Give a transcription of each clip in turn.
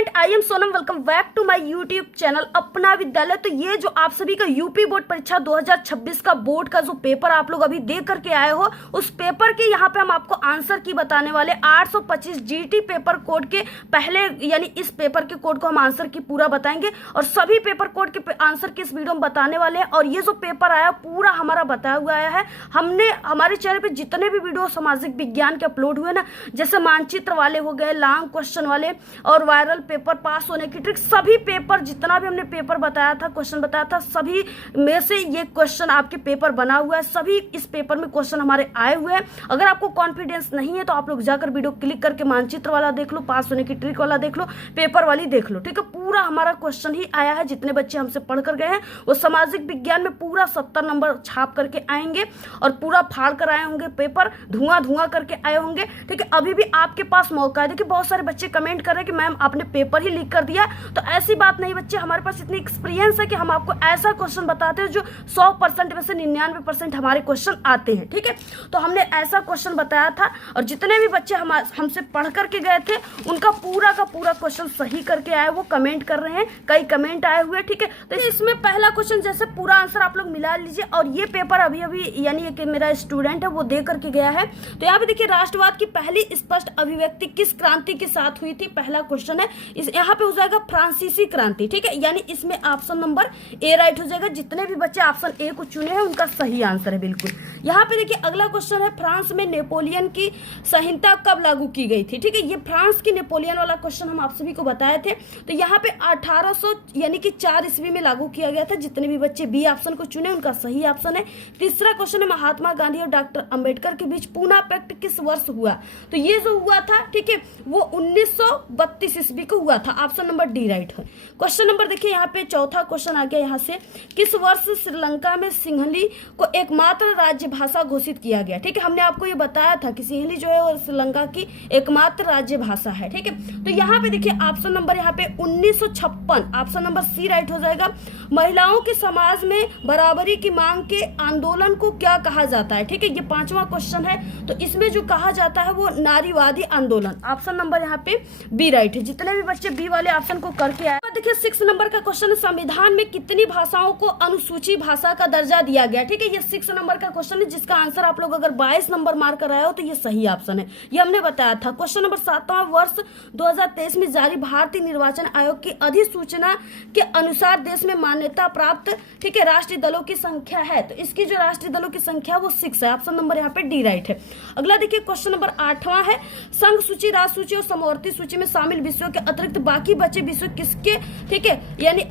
Student, I am Sonam. Welcome back to my YouTube channel Apna Vidyalaya. तो ये जो आप सभी का यूपी बोर्ड परीक्षा 2026 का बोर्ड का जो पेपर आप लोग अभी देख करके आए हो, उस पेपर के यहाँ पे हम आपको आंसर की बताने वाले 825 जीटी पेपर कोड के पहले, यानी इस पेपर के कोड को हम आंसर की पूरा बताएंगे और सभी पेपर कोड के आंसर की इस वीडियो में बताने वाले हैं। और ये जो पेपर आया पूरा हमारा बताया हुआ आया है। हमने हमारे चैनल पे जितने भी वीडियो सामाजिक विज्ञान के अपलोड हुए ना, जैसे मानचित्र वाले हो गए, लॉन्ग क्वेश्चन वाले और वायरल पेपर, पास होने की ट्रिक, सभी पेपर जितना भी हमने पेपर बताया था, क्वेश्चन बताया था, सभी में से ये क्वेश्चन आपके पेपर बना हुआ है। सभी इस पेपर में क्वेश्चन हमारे आए हुए हैं। अगर आपको कॉन्फिडेंस नहीं है तो आप लोग जाकर वीडियो क्लिक करके मानचित्र वाला देख लो, पास होने की ट्रिक वाला देख लो, पेपर वाली देख लो। ठीक है, पूरा हमारा क्वेश्चन ही आया है। जितने बच्चे हमसे पढ़ कर गए हैं वो सामाजिक विज्ञान में पूरा 70 नंबर छाप करके आएंगे और पूरा फाड़ कर आए होंगे, पेपर धुआं करके आए होंगे। ठीक है, अभी भी आपके पास मौका है। देखिए, बहुत सारे बच्चे कमेंट कर रहे हैं कि मैम आपने पेपर ही लीक कर दिया। तो ऐसी बात नहीं बच्चे, हमारे पास इतनी एक्सपीरियंस है कि हम आपको ऐसा क्वेश्चन बताते हैं जो 100% में से 99% हमारे क्वेश्चन आते हैं। ठीक है, तो हमने ऐसा क्वेश्चन बताया था और जितने भी बच्चे हमसे पढ़ करके गए थे उनका पूरा का पूरा क्वेश्चन सही करके आए, वो कमेंट कर रहे हैं, कई कमेंट आए हुए। ठीक है, तो इसमें पहला क्वेश्चन जैसे पूरा आंसर आप लोग मिला लीजिए। और ये पेपर अभी यानी कि मेरा स्टूडेंट है वो दे करके गया है। तो यहाँ पे देखिए, राष्ट्रवाद की पहली स्पष्ट अभिव्यक्ति किस क्रांति के साथ हुई थी? पहला क्वेश्चन है। यहाँ पे हो जाएगा फ्रांसीसी क्रांति। ठीक है, यानी इसमें ऑप्शन नंबर ए राइट हो जाएगा। जितने भी बच्चे ऑप्शन ए को चुने हैं उनका सही आंसर है बिल्कुल। यहाँ पे देखिए, अगला क्वेश्चन है, फ्रांस में नेपोलियन की संहिता कब लागू की गई थी? ठीक है, ये फ्रांस की नेपोलियन वाला क्वेश्चन हम आप सभी को बताए थे। तो यहाँ पे 1800 यानी कि 4 ईस्वी में लागू किया गया था। जितने भी बच्चे बी ऑप्शन को चुने उनका सही ऑप्शन है। तीसरा क्वेश्चन है, महात्मा गांधी और डॉक्टर अंबेडकर के बीच पूना पैक्ट किस वर्ष हुआ? तो ये जो हुआ था, ठीक है, वो 1932 ईस्वी को हुआ था। ऑप्शन नंबर डी राइट है। क्वेश्चन नंबर देखिए, यहाँ पे चौथा क्वेश्चन आ गया। यहाँ से किस वर्ष श्रीलंका में सिंहली को एकमात्र राज्य भाषा घोषित किया गया? ठीक है, हमने आपको ये बताया था कि सिंहली जो है वो श्रीलंका की एकमात्र राज्य भाषा है। ठीक है, तो यहाँ पे देखिए ऑप्शन नंबर यहाँ पे 1956, ऑप्शन नंबर सी राइट हो जाएगा। महिलाओं के समाज में बराबरी की मांग के आंदोलन को क्या कहा जाता है? ठीक है, ये 5वां क्वेश्चन है। तो इसमें जो कहा जाता है वो नारीवादी आंदोलन। ऑप्शन नंबर यहाँ पे बी राइट है। जितने भी बच्चे बी वाले ऑप्शन को करके आए। देखिए 6 नंबर का क्वेश्चन, संविधान में कितनी भाषाओं को अनुसूची भाषा का दर्जा दिया गया? ठीक है, ये 6 नंबर का क्वेश्चन है, जिसका आंसर आप लोग अगर 22 नंबर मार कर आए हो तो ये सही ऑप्शन है। ये हमने बताया था। क्वेश्चन नंबर 7वां, वर्ष 2023 में जारी भारतीय निर्वाचन आयोग की अधिसूचना के अनुसार देश में मान्यता प्राप्त, ठीक है, राष्ट्रीय दलों की संख्या है। तो इसकी जो राष्ट्रीय दलों की संख्या वो 6 है। ऑप्शन नंबर यहाँ पे डी राइट है। अगला देखिए, क्वेश्चन नंबर 8वां है, संघ सूची, राज सूची और समवर्ती सूची में शामिल विषयों के अतिरिक्त बाकी बचे विषय किसके, ठीक है, यानी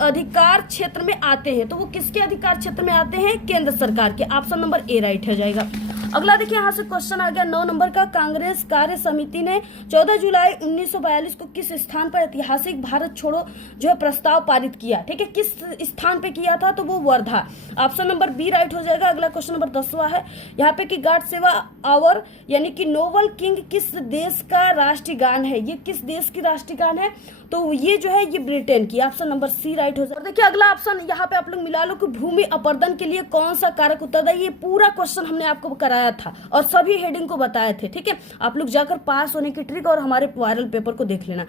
अधिकार क्षेत्र में आते हैं? तो वो किसके अधिकार क्षेत्र में आते हैं? केंद्र सरकार के। ऑप्शन नंबर ए राइट हो जाएगा। अगला देखिए, यहाँ से क्वेश्चन आ गया 9 नंबर का, कांग्रेस कार्य समिति ने 14 जुलाई 1942 को किस स्थान पर ऐतिहासिक भारत छोड़ो जो है प्रस्ताव पारित किया? ठीक है, किस स्थान पे किया था? तो वो Wardha. Option number B right हो जाएगा। अगला क्वेश्चन नंबर 10वां है, यहाँ पे कि गार्ड सेवा आवर यानी कि नोबल किंग किस देश का राष्ट्रीय गान है? ये किस देश की राष्ट्रीय गान है? तो ये जो है ये ब्रिटेन की। ऑप्शन नंबर सी राइट हो जाएगा। देखिए, अगला ऑप्शन यहाँ पे आप लोग मिला लो कि भूमि अपर्दन के लिए कौन सा कारक उत्तरदायी? ये पूरा क्वेश्चन हमने आपको कराया था और सभी हेडिंग को बताए थे। ठीक है, आप लोग जाकर पास होने की ट्रिक और हमारे वायरल पेपर को देख लेना,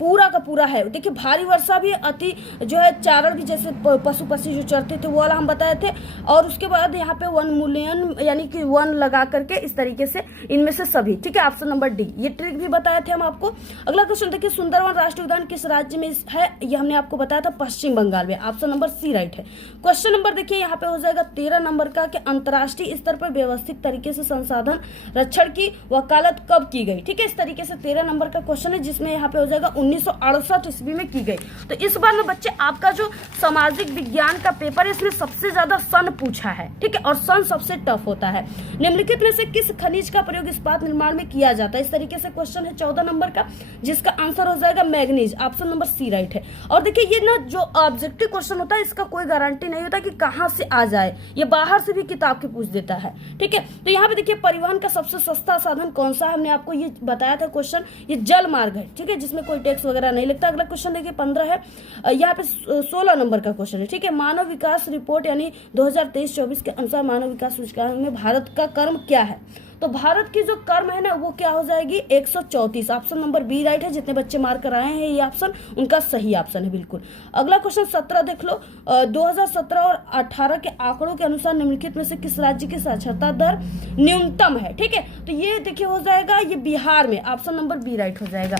पूरा का पूरा है। देखिए, भारी वर्षा भी, अति जो है चारण भी, जैसे पशु पक्षी जो चरते थे वो वाला हम बताए थे। और उसके बाद यहाँ पे वनमूल्यन यानी कि वन लगा करके इस तरीके से इनमें से सभी। ठीक है, ऑप्शन नंबर डी, ये ट्रिक भी बताए थे हम आपको। अगला क्वेश्चन देखिए, सुंदरवन राष्ट्रीय उद्यान किस राज्य में है? ये हमने आपको बताया था पश्चिम बंगाल में। ऑप्शन नंबर सी राइट है। क्वेश्चन नंबर देखिए, यहाँ पे हो जाएगा 13 नंबर का, कि अंतर्राष्ट्रीय स्तर पर व्यवस्थित तरीके से संसाधन रक्षण की वकालत कब की गई? ठीक है, इस तरीके से 13 नंबर का क्वेश्चन है, जिसमें यहाँ पे हो जाएगा 1968 ईस्वी में की गई। तो इस बार में बच्चे आपका जो सामाजिक विज्ञान का पेपर है इसमें सबसे ज्यादा सन पूछा है। ठीक है, और सन सबसे टफ होता है। निम्नलिखित में से किस खनिज का प्रयोग इस्पात निर्माण में किया जाता है? इस तरीके से क्वेश्चन है 14 नंबर का, जिसका आंसर हो जाएगा manganese. Option number C right है। और देखिए, ये ना जो ऑब्जेक्टिव क्वेश्चन होता है इसका कोई गारंटी नहीं होता कि कहाँ से आ जाए, ये बाहर से भी किताब के पूछ देता है। ठीक है, तो यहाँ पे देखिए, परिवहन का सबसे सस्ता साधन कौन सा है? हमने आपको ये बताया था क्वेश्चन, ये जल मार्ग है। ठीक है, जिसमें कोई टैक्स वगैरह नहीं लगता। अगला क्वेश्चन देखिए 15 है, यहाँ पे 16 नंबर का क्वेश्चन है। ठीक है, मानव विकास रिपोर्ट यानी 2023-24 के अनुसार मानव विकास सूचकांक में भारत का क्रम क्या है? तो भारत की जो कर्म है ना वो क्या हो जाएगी 134। ऑप्शन नंबर बी राइट है। जितने बच्चे मार्क कराए हैं ये ऑप्शन उनका सही ऑप्शन है बिल्कुल। अगला क्वेश्चन 17 देख लो। 2017 और 18 के आंकड़ों के अनुसार निम्नलिखित में से किस राज्य की साक्षरता दर न्यूनतम है? ठीक है, तो ये देखिए हो जाएगा ये बिहार में, ऑप्शन नंबर बी राइट हो जाएगा।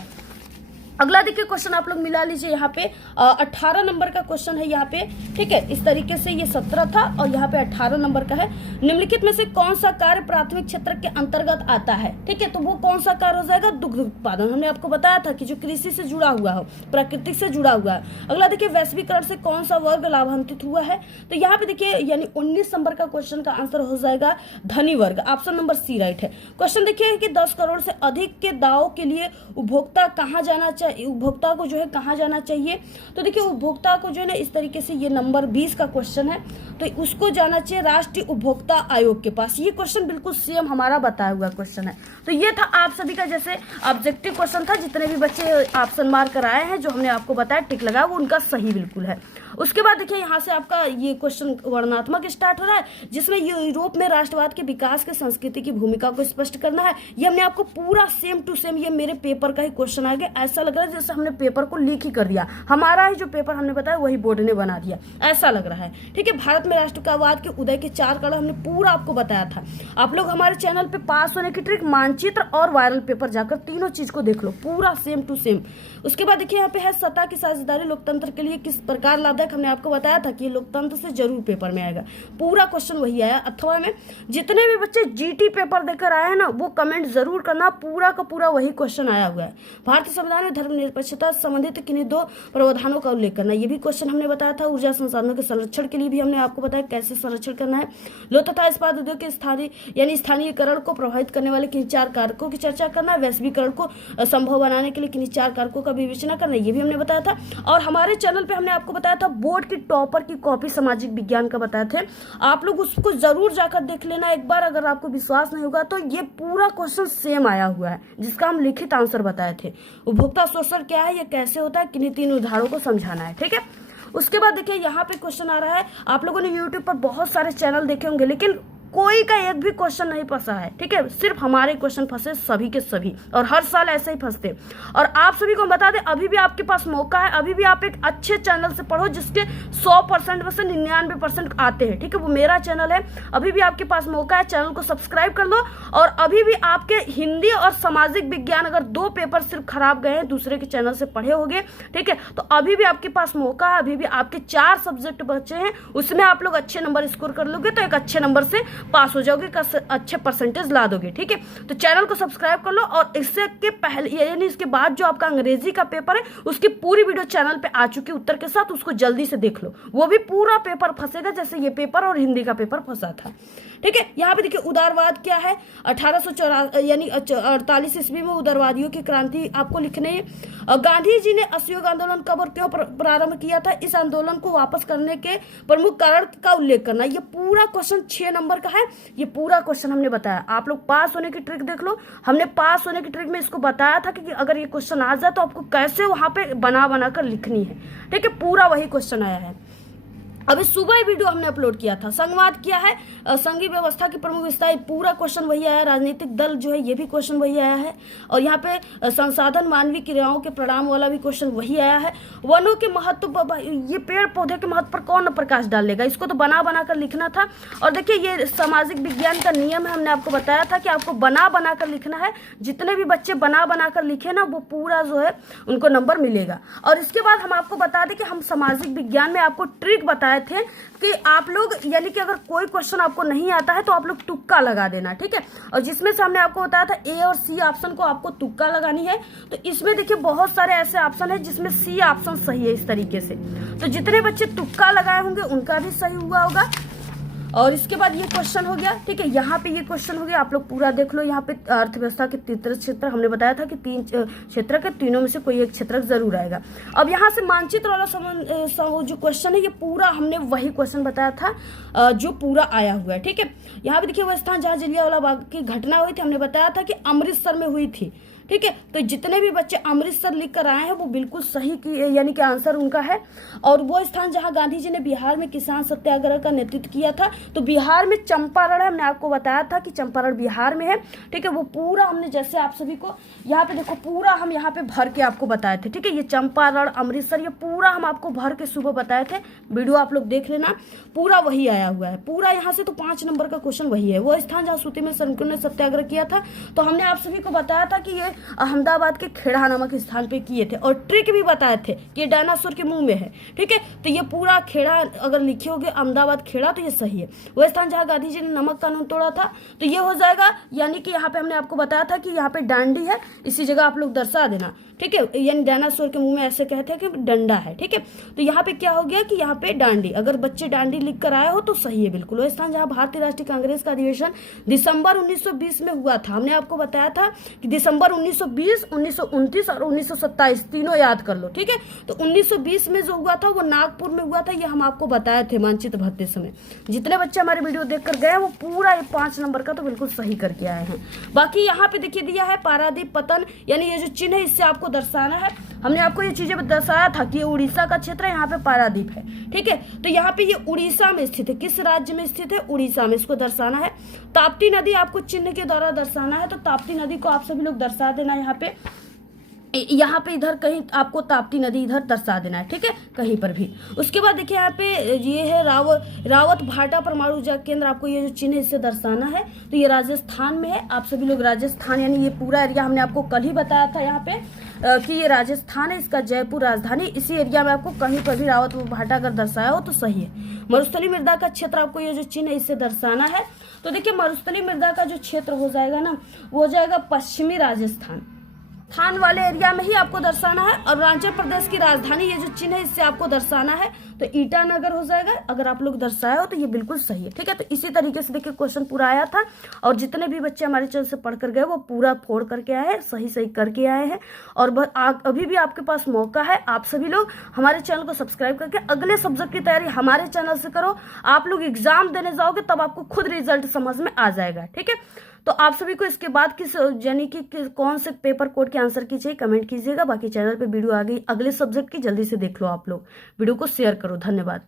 अगला देखिए क्वेश्चन आप लोग मिला लीजिए, यहाँ पे 18 नंबर का क्वेश्चन है यहाँ पे। ठीक है, इस तरीके से ये 17 था और यहाँ पे 18 नंबर का है। निम्नलिखित में से कौन सा कार्य प्राथमिक क्षेत्र के अंतर्गत आता है? ठीक है, तो वो कौन सा कार्य हो जाएगा? दुग्ध उत्पादन। हमने आपको बताया था कि जो कृषि से जुड़ा हुआ हो, प्रकृति से जुड़ा हुआ है। अगला देखिए वैश्वीकरण से कौन सा वर्ग लाभान्वित हुआ है? तो यहाँ पे देखिए यानी 19 नंबर का क्वेश्चन का आंसर हो जाएगा धनी वर्ग, ऑप्शन नंबर सी राइट है। क्वेश्चन देखिए कि 10 करोड़ से अधिक के दावों के लिए उपभोक्ता कहाँ जाना चाहिए, उपभोक्ता को जो है कहाँ जाना चाहिए? तो देखिए उपभोक्ता को जो है ना इस तरीके से, ये नंबर 20 का क्वेश्चन है, तो उसको जाना चाहिए राष्ट्रीय उपभोक्ता आयोग के पास। ये क्वेश्चन बिल्कुल सेम हमारा बताया हुआ क्वेश्चन है। तो ये था आप सभी का जैसे ऑब्जेक्टिव क्वेश्चन था। जितने भी बच्चे ऑप्शन मार्क कराए हैं जो हमने आपको बताया टिक लगाया वो उनका सही बिल्कुल है। उसके बाद देखिए यहाँ से आपका ये क्वेश्चन वर्णनात्मक स्टार्ट हो रहा है, जिसमें यूरोप में राष्ट्रवाद के विकास के संस्कृति की भूमिका को स्पष्ट करना है। ये हमने आपको पूरा सेम टू सेम ये मेरे पेपर का ही क्वेश्चन आ गया। ऐसा लग रहा है जैसे हमने पेपर को लीक ही कर दिया, हमारा ही जो पेपर हमने बताया वही बोर्ड ने बना दिया, ऐसा लग रहा है। ठीक है, भारत में राष्ट्रवाद के उदय के 4 कड़े हमने पूरा आपको बताया था। आप लोग हमारे चैनल पे पास होने की ट्रिक, मानचित्र और वायरल पेपर जाकर तीनों चीज को देख लो, पूरा सेम टू सेम। उसके बाद देखिए यहाँ पे है सत्ता की साझेदारी लोकतंत्र के लिए किस प्रकार लाभदायक, हमने आपको बताया था कि ये लोकतंत्र से जरूर पेपर में आएगा, पूरा क्वेश्चन वही आया। अथवा में जितने भी बच्चे जीटी पेपर देकर आए हैं ना वो कमेंट जरूर करना, पूरा का पूरा वही क्वेश्चन आया हुआ है। भारतीय संविधान में धर्मनिरपेक्षता संबंधित किन्हीं 2 प्रावधानों का उल्लेख करना, ये भी क्वेश्चन हमने बताया था। ऊर्जा संसाधनों के संरक्षण के लिए भी हमने आपको बताया कैसे संरक्षण करना है। लोह तथा इस्पात उद्योग के स्थानीयकरण को प्रभावित करने वाले किन 4 कारकों की चर्चा करना है। वैश्वीकरण को संभव बनाने के लिए किन 4 कारकों का विवेचना करना है, ये भी हमने बताया था। और हमारे चैनल पे हमने आपको बताया था बोर्ड की टॉपर की कॉपी सामाजिक विज्ञान का बताए थे, आप लोग उसको जरूर जाकर देख लेना एक बार। अगर आपको विश्वास नहीं होगा तो ये पूरा क्वेश्चन सेम आया हुआ है जिसका हम लिखित आंसर बताए थे। उपभोक्ता शोषण क्या है, ये कैसे होता है, किन्हीं 3 उदाहरणों को समझाना है। ठीक है, उसके बाद देखिए यहाँ पे क्वेश्चन आ रहा है, आप लोगों ने यूट्यूब पर बहुत सारे चैनल देखे होंगे लेकिन कोई का एक भी क्वेश्चन नहीं फंसा है। ठीक है, सिर्फ हमारे क्वेश्चन फंसे सभी के सभी, और हर साल ऐसे ही फंसते। और आप सभी को बता दें अभी भी आपके पास मौका है, अभी भी आप एक अच्छे चैनल से पढ़ो जिसके 100% में से 99% आते हैं। ठीक है, वो मेरा चैनल है, अभी भी आपके पास मौका है, चैनल को सब्सक्राइब कर लो। और अभी भी आपके हिंदी और सामाजिक विज्ञान अगर 2 पेपर सिर्फ खराब गए हैं, दूसरे के चैनल से पढ़े होंगे, ठीक है, तो अभी भी आपके पास मौका है। अभी भी आपके 4 सब्जेक्ट बचे हैं, उसमें आप लोग अच्छे नंबर स्कोर कर लोगे तो एक अच्छे नंबर से पास हो जाओगे, अच्छे परसेंटेज ला दोगे। ठीक है, तो चैनल को सब्सक्राइब कर लो। और इससे के पहले यानी इसके बाद जो आपका अंग्रेजी का पेपर है उसकी पूरी वीडियो चैनल पे आ चुकी है उत्तर के साथ, उसको जल्दी से देख लो, वो भी पूरा पेपर फंसेगा जैसे ये पेपर और हिंदी का पेपर फंसा था। ठीक है, यहाँ पे देखिए उदारवाद क्या है। 1848 ईस्वी में उदारवादियों की क्रांति आपको लिखने है। गांधी जी ने असहयोग आंदोलन कब और क्यों प्रारंभ किया था, इस आंदोलन को वापस करने के प्रमुख कारण का उल्लेख करना। ये पूरा क्वेश्चन 6 नंबर का है, ये पूरा क्वेश्चन हमने बताया। आप लोग पास होने की ट्रिक देख लो, हमने पास होने की ट्रिक में इसको बताया था कि अगर ये क्वेश्चन आ जाए तो आपको कैसे वहां पे बना कर लिखनी है। ठीक है, पूरा वही क्वेश्चन आया है। अभी सुबह ही वीडियो हमने अपलोड किया था। संघवाद क्या है, संघीय व्यवस्था की प्रमुख विशेषता, पूरा क्वेश्चन वही आया। राजनीतिक दल जो है ये भी क्वेश्चन वही आया है। और यहाँ पे संसाधन मानवीय क्रियाओं के परिणाम वाला भी क्वेश्चन वही आया है। वनों के महत्व, ये पेड़ पौधे के महत्व पर कौन प्रकाश डालेगा, इसको तो बना कर लिखना था। और देखिए ये सामाजिक विज्ञान का नियम है, हमने आपको बताया था कि आपको बना कर लिखना है। जितने भी बच्चे बना कर लिखे ना वो पूरा जो है उनको नंबर मिलेगा। और इसके बाद हम आपको बता दें कि हम सामाजिक विज्ञान में आपको ट्रिक बताए थे कि आप लोग यानी कि अगर कोई क्वेश्चन आपको नहीं आता है तो आप लोग तुक्का लगा देना। ठीक है, और जिसमें से हमने आपको बताया था ए और सी ऑप्शन को आपको तुक्का लगानी है। तो इसमें देखिए बहुत सारे ऐसे ऑप्शन है जिसमें सी ऑप्शन सही है इस तरीके से। तो जितने बच्चे तुक्का लगाए होंगे उनका भी सही हुआ होगा। और इसके बाद ये क्वेश्चन हो गया। ठीक है, यहाँ पे ये क्वेश्चन हो गया, आप लोग पूरा देख लो। यहाँ पे अर्थव्यवस्था के 33 क्षेत्र हमने बताया था कि 3 क्षेत्र के तीनों में से कोई एक क्षेत्र जरूर आएगा। अब यहाँ से मानचित्र वाला जो क्वेश्चन है ये पूरा हमने वही क्वेश्चन बताया था जो पूरा आया हुआ है। ठीक है, यहाँ पे देखिए वो स्थान जहाँ जलियांवाला बाग की घटना हुई थी हमने बताया था कि अमृतसर में हुई थी। ठीक है। तो जितने भी बच्चे अमृतसर लिख कर आए हैं वो बिल्कुल सही यानी कि आंसर उनका है। और वो स्थान जहां गांधी जी ने बिहार में किसान सत्याग्रह का नेतृत्व किया था, तो बिहार में चंपारण है। हमने आपको बताया था कि चंपारण बिहार में है, ठीक है। वो पूरा हमने जैसे आप सभी को यहाँ पे देखो पूरा हम यहाँ पे भर के आपको बताए थे, ठीक है। ये चंपारण, अमृतसर, ये पूरा हम आपको भर के सुबह बताए थे। वीडियो आप लोग देख लेना, पूरा वही आया हुआ है पूरा। यहाँ से तो 5 नंबर का क्वेश्चन वही है। वो स्थान जहाँ सूती में श्रमिकों ने सत्याग्रह किया था, तो हमने आप सभी को बताया था कि ये अहमदाबाद के खेड़ा नामक स्थान पे किए थे, और ट्रिक भी बताए थे कि ये डायनासोर के मुंह में है, ठीक है। तो ये पूरा खेड़ा अगर लिखे होगे अहमदाबाद खेड़ा तो ये सही है। वो स्थान जहाँ गांधी जी ने नमक कानून तोड़ा था, तो ये हो जाएगा। यानी कि यहाँ पे हमने आपको बताया था कि यहाँ पे डांडी है, इसी जगह आप लोग दर्शा देना, ठीक है। यानी डायनासोर के मुंह में ऐसे कहते हैं कि डंडा है, ठीक है। तो यहाँ पे क्या हो गया कि यहाँ पे डांडी, अगर बच्चे डांडी लिख कर आए हो तो सही है बिल्कुल। वो स्थान जहाँ भारतीय राष्ट्रीय कांग्रेस का अधिवेशन दिसंबर 1920 में हुआ था, हमने आपको बताया था कि दिसंबर 1920, 1929 और 1927 तीनों याद कर लो, ठीक है। तो 1920 में जो हुआ था वो नागपुर में हुआ था, ये हम आपको बताए थे मानचित्र भरते समय। जितने बच्चे हमारे वीडियो देख कर गए वो पूरा 5 नंबर का तो बिल्कुल सही करके आए हैं। बाकी यहाँ पे देखिए दिया है पारादीप पतन, यानी ये जो चिन्ह है इससे आपको दर्शाना है। हमने आपको ये चीजें दर्शाया था कि ये उड़ीसा का क्षेत्र है, यहाँ पे पारादीप है, ठीक है। तो यहाँ पे ये उड़ीसा में स्थित है। किस राज्य में स्थित है? उड़ीसा में। इसको दर्शाना है। ताप्ती नदी आपको चिन्ह के द्वारा दर्शाना है, तो ताप्ती नदी को आप सभी लोग दर्शा देना। यहाँ पे इधर कहीं आपको ताप्ती नदी इधर दर्शा देना है, ठीक है, कहीं पर भी। उसके बाद देखिए यहाँ पे ये है रावत भाटा परमाणु ऊर्जा केंद्र, आपको ये जो चिन्ह है इससे दर्शाना है। तो ये राजस्थान में है। आप सभी लोग राजस्थान, यानी ये पूरा एरिया हमने आपको कल ही बताया था यहाँ पे कि ये राजस्थान है, इसका जयपुर राजधानी। इसी एरिया में आपको कहीं पर भी रावत भाटा अगर दर्शाया हो तो सही है। मरुस्थली मृदा का क्षेत्र, आपको ये जो चिन्ह है इससे दर्शाना है। तो देखिए मरुस्थली मृदा का जो क्षेत्र हो जाएगा ना, वो हो जाएगा पश्चिमी राजस्थान। थान वाले एरिया में ही आपको दर्शाना है। और अरुणाचल प्रदेश की राजधानी, ये जो चिन्ह है इससे आपको दर्शाना है, तो ईटानगर हो जाएगा। अगर आप लोग दर्शाए हो तो ये बिल्कुल सही है, ठीक है। तो इसी तरीके से देखिए क्वेश्चन पूरा आया था, और जितने भी बच्चे हमारे चैनल से पढ़ कर गए वो पूरा फोड़ करके आए हैं, सही सही करके आए हैं। और अभी भी आपके पास मौका है, आप सभी लोग हमारे चैनल को सब्सक्राइब करके अगले सब्जेक्ट की तैयारी हमारे चैनल से करो। आप लोग एग्जाम देने जाओगे तब आपको खुद रिजल्ट समझ में आ जाएगा, ठीक है। तो आप सभी को इसके बाद किस यानी कि कौन से पेपर कोड के आंसर की चाहिए कमेंट कीजिएगा। बाकी चैनल पे वीडियो आ गई अगले सब्जेक्ट की, जल्दी से देख लो। आप लोग वीडियो को शेयर करो। धन्यवाद।